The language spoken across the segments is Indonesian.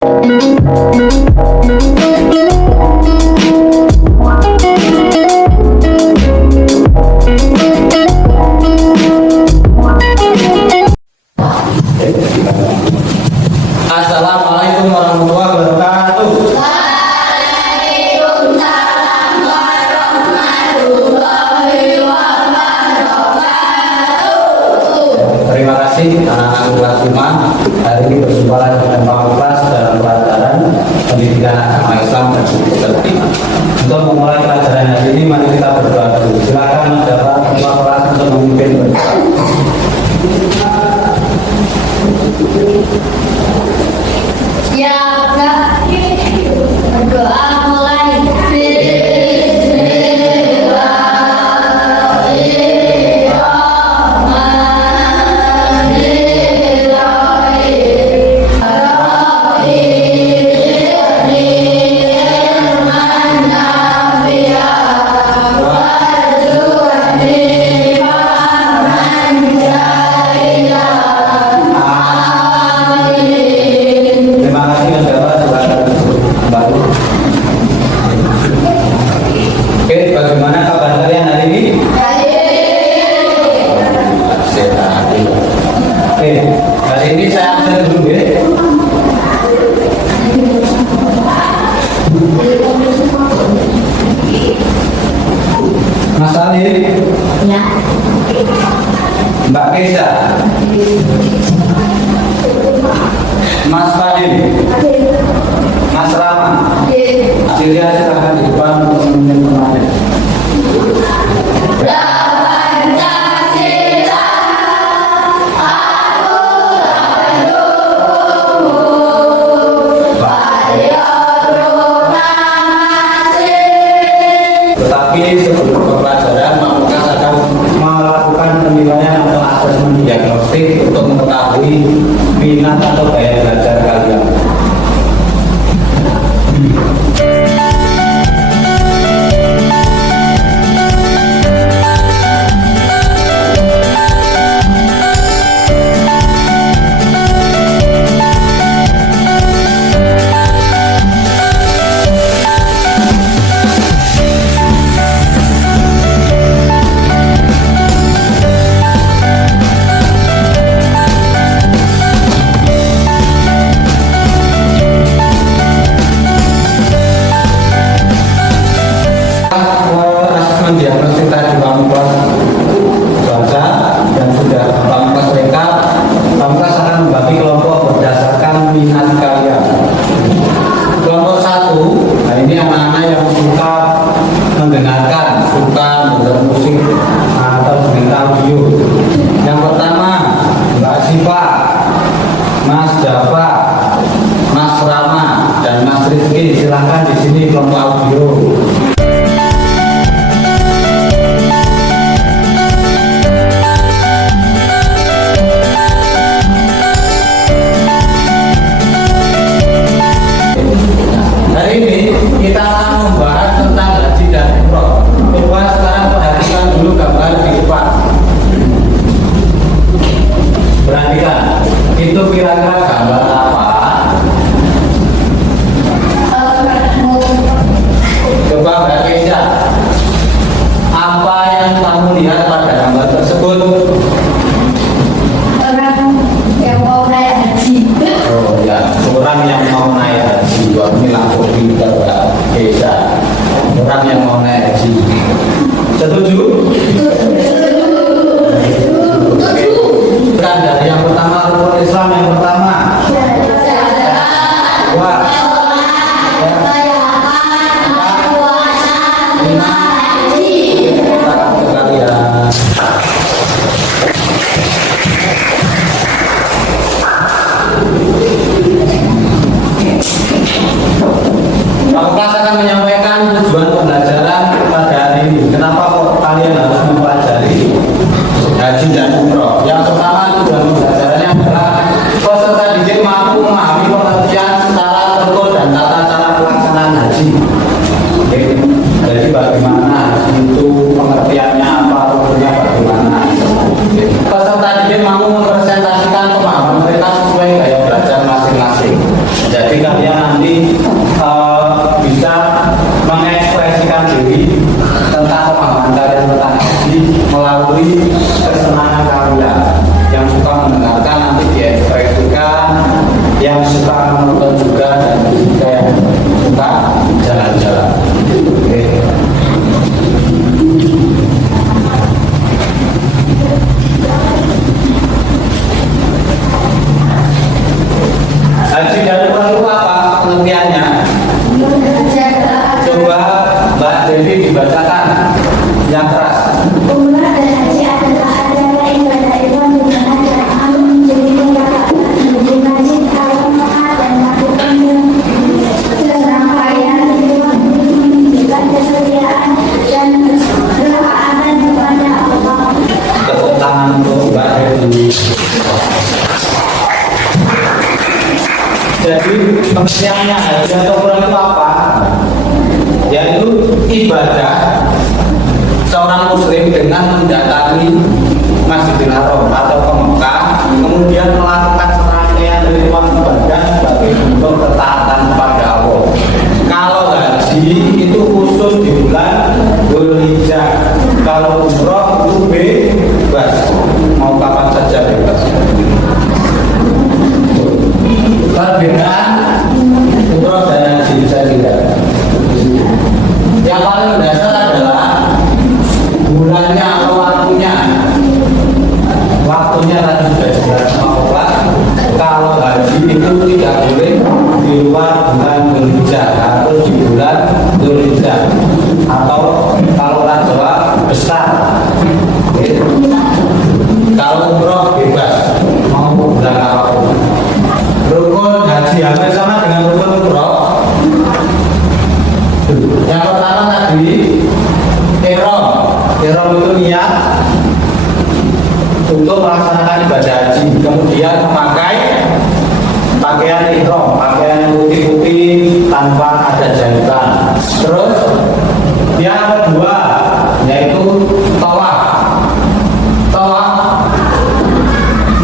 Assalamualaikum warahmatullahi wabarakatuh. Waalaikumsalam warahmatullahi wabarakatuh. Terima kasih anak-anak kelas 5 hari ini berjumpa lagi dengan Pak Kelas dalam pelajaran pendidikan agama Islam dan buku tertima. Untuk memulai pelajaran hari ini, mari kita berdoa dulu. Silakan Mas Dapat Ketua Kelas untuk memimpin berdoa. Ya Kak, berdoa mulai. Terima kasih Mas Dapat sudah kembali. Oke, bagaimana kabar kalian hari ini? Sehat. Oke, hari ini saya absen dulu ya. Mas Ali, Ya. Mbak Keisha, Mas Fadil, Mas Rama, Silya silahkan di depan untuk memimpin pengajian. Tetapi sebelum ke pelajaran, Mamukas akan melakukan penilaian atau asesmen diagnostik untuk mengetahui minat atau gaya belajar kalian. Asesmen diagnostik tadi Pamukas baca dan sudah Pamukas lengkap. Pamukas akan membagi kelompok berdasarkan minat kalian. Kelompok 1, nah ini anak-anak yang suka mendengarkan, suka mendengar musik atau mendengar audio. Yang pertama, Mbak Siva, Mas Java, Mas Rama, dan Mas Rizky. Silahkan di sini kelompok audio. Hari ini kita akan membahas tentang haji dan umroh. Coba sekarang perhatikan dulu gambar di depan. Perhatikan, itu kira-kira gambar apa? Coba Mbak Keisha, apa yang kamu lihat pada gambar tersebut? Orang yang mau naik haji. Oh ya, orang yang mau naik haji. Wah, ini langsung pintar Mbak Keisha. Orang yang mau naik haji. Setuju? Oke. Bukan dari yang pertama, rukun Islam yang pertama. Wah. kalian nanti bisa mengekspresikan diri tentang pemahaman kalian tentang haji melalui kesenangan kalian. Yang suka mendengarkan nanti diekspresikan, yang suka menonton juga, dan juga yang suka jalan-jalan. Oke. Haji dan umroh itu apa pengertiannya? Coba Mbak Devi dibacakan yang keras. Umrah dan haji adalah ibadah Islam di mana jamaah menjadi wajib kalau Mekah dan melakukan serangkaian ritual menunjukkan kesetiaan dan ketaatan kepada Allah. Tepuk tangan untuk Mbak Devi. Jadi pengertiannya haji atau umroh itu apa? Yaitu ibadah seorang muslim dengan mendatangi Masjidil Haram atau ke Mekah, kemudian melakukan serangkaian ritual ibadah sebagai bentuk ketaatan kepada Allah. Kalau haji itu khusus di bulan Dzulhijjah, kalau umroh itu bebas, mau kapan saja bebas. Perbedaan umroh dan haji bisa tidak. Yang paling mendasar adalah bulannya atau waktunya. Waktunya tadi sudah jelas sama. Kalau haji itu tidak boleh di luar bulan Dzulhijjah, harus di bulan Dzulhijjah. Atau kalau orang Jawa besar. Kalau umroh bebas, mau bulan apapun. Rukun haji hampir sama dengan rukun umroh. Yang pertama tadi ihram. Ihram itu niat untuk melaksanakan ibadah haji, kemudian memakai pakaian ihram, pakaian yang putih-putih tanpa ada jahitan. Terus yang kedua yaitu tawaf. Tawaf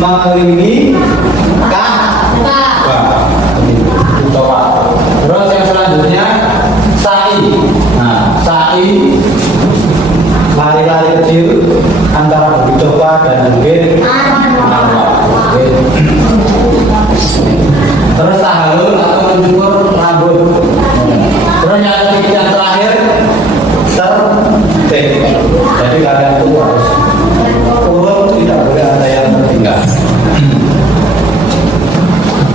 mengelilingi Ka'bah. Tawaf. Terus yang selanjutnya sa'i. Nah, sa'i lari-lari kecil antara Bukit Coba dan Bukit Arafah. Terus tahalul atau mencukur rambut. Terus yang terakhir tertib. Jadi kalian itu harus urut, tidak boleh ada yang tertinggal.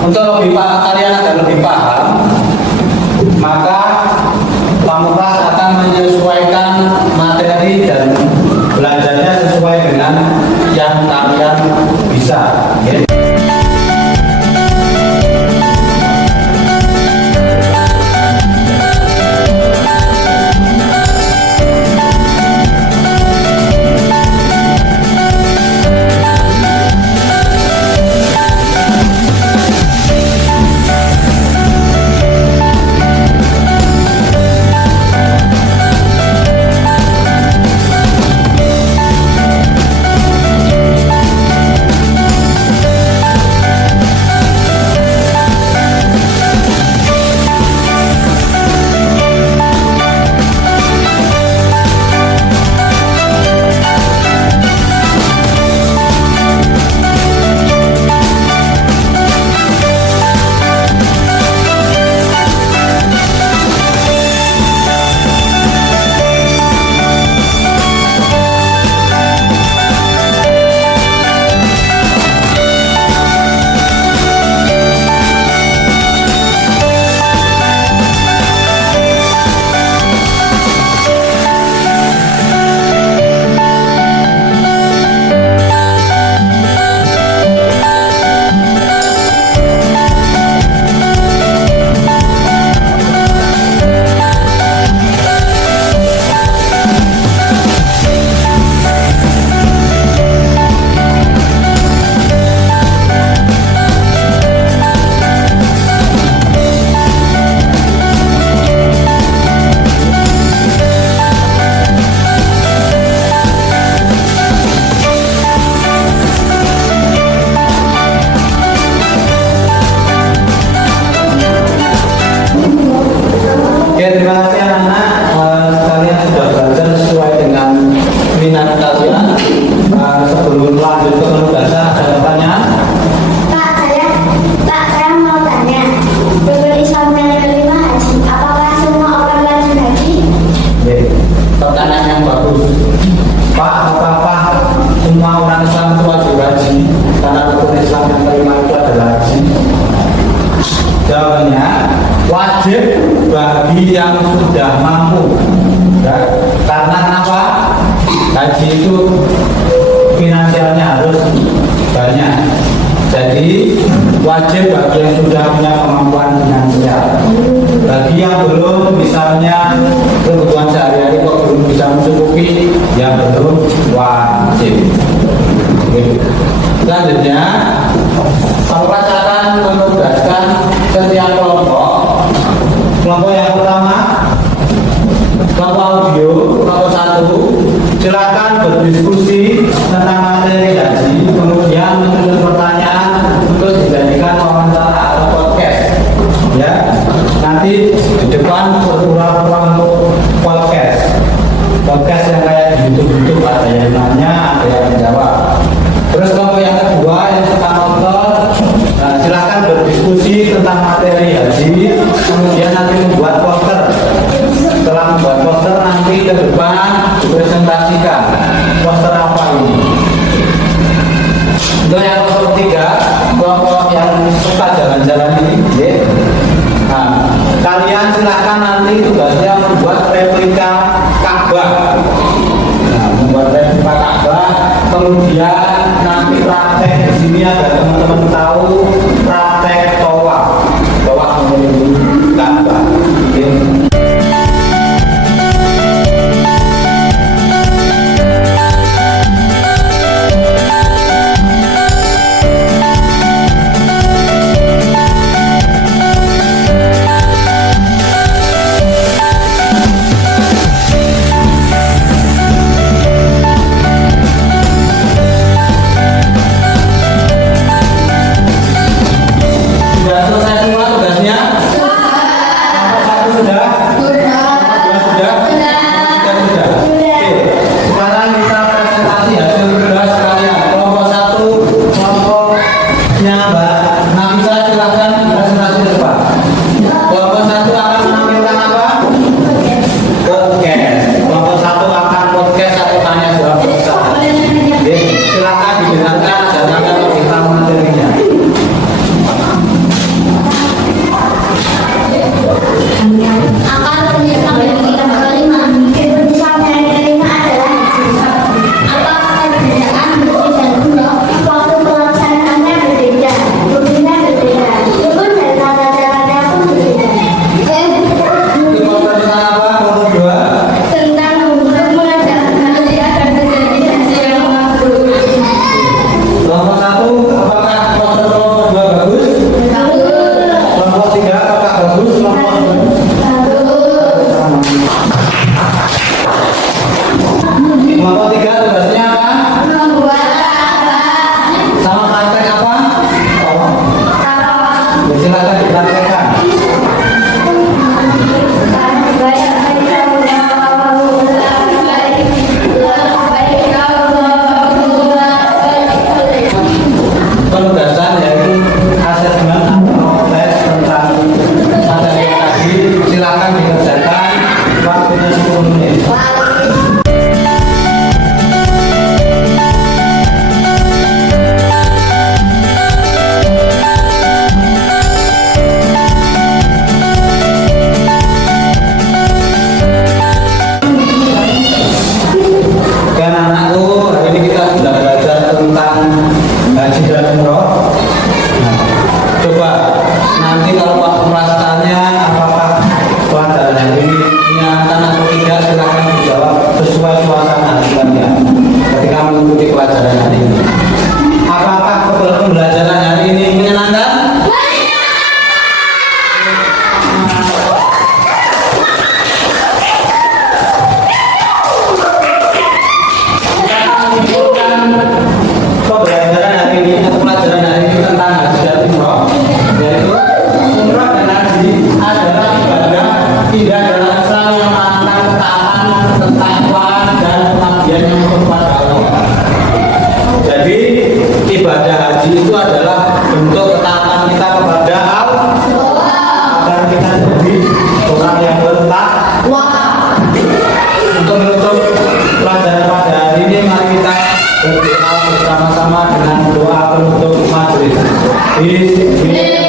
Untuk kalian agar lebih paham, maka Pamungkas akan menyesuaikan materi dan belajarnya sesuai dengan yang kalian bisa. ketentuannya wajib bagi yang sudah mampu. Ya, karena kenapa? Haji itu finansialnya harus banyak. Jadi wajib bagi yang sudah punya kemampuan finansial. Bagi yang belum, misalnya kebutuhan sehari-hari kok belum bisa mencukupi, yang belum wajib. Selanjutnya, Pamungkas akan menugaskan setiap kelompok. Kelompok yang pertama, kelompok audio, kelompok 1, silakan berdiskusi tentang materi haji, kemudian menyusun pertanyaan untuk dijadikan wawancara atau podcast. Ya, nanti di depan berpura-pura untuk podcast yang kayak di YouTube ada yang nanya, ada yang menjawab. Terus kelompok yang kedua yang suka nonton, silakan berdiskusi tentang materi haji, kemudian nanti membuat poster. Setelah membuat poster nanti ke depan dipresentasikan poster apa ini. Untuk yang kelompok 3, kelompok yang suka jalan-jalan ini, ya. Nah, kalian silakan nanti tugasnya membuat replika Ka'bah. Nah, membuat replika Ka'bah, kemudian nanti praktek di sini agar teman-teman tahu praktek tawaf menuju Ka'bah. Sudah selesai semua tugasnya? Nomor 1 sudah? Nomor 2 sudah? Nomor 3 sudah? Oke. Sekarang kita presentasi hasil tugas kalian. Kelompok 1, kelompoknya Mbak Nafisa, silakan presentasi depan. Kelompok 1 akan menampilkan apa? Podcast. Kelompok 1 akan podcast atau tanya jawab bersama. Oke, silakan didengarkan dan akan lebih tahu materinya. Akan menyertakan kita kelima. Keputusan yang kelima adalah apa perbedaan bersih dan umroh. Waktu pelaksanaannya berbeda, buktinya berbeda. Pun dan tata caranya pun berbeda. Kelompok apa? Kelompok 2. Tentang untuk mengajarkan manusia dan menjadi haji yang makruh. Kelompok 1, apakah kelompok 2 bagus? Kelompok 3, apakah bagus? Kelompok 3 tugasnya apa? Sama praktek apa? Ya, silakan dipraktekkan. Penugasan yaitu asesmen atau tes tentang materi tadi, silakan dikerjakan, waktunya 10 menit. Dan anakku, hari ini kita sudah belajar tentang haji dan umroh. Nah, coba nanti kalau waktu pelaksanaannya apakah pelajaran hari ini menyenangkan atau tidak, silakan dijawab sesuai suasana hati kalian ketika mengikuti pelajaran hari ini. Apakah pembelajaran hari ini menyenangkan? Pembelajaran hari ini atau pelajaran hari ini tentang haji dan umroh, yaitu umroh dan haji adalah ibadah tidak dalam Islam yang menantang ketaatan, ketakwaan dan pengabdian yang kepada Allah. Jadi ibadah haji itu adalah bentuk ketaatan kita kepada Allah agar kita jadi orang yang bertakwa. Untuk menutup pelajaran pada hari ini, mari kita berdoa bersama-sama dengan doa penutup majelis. Bismillah.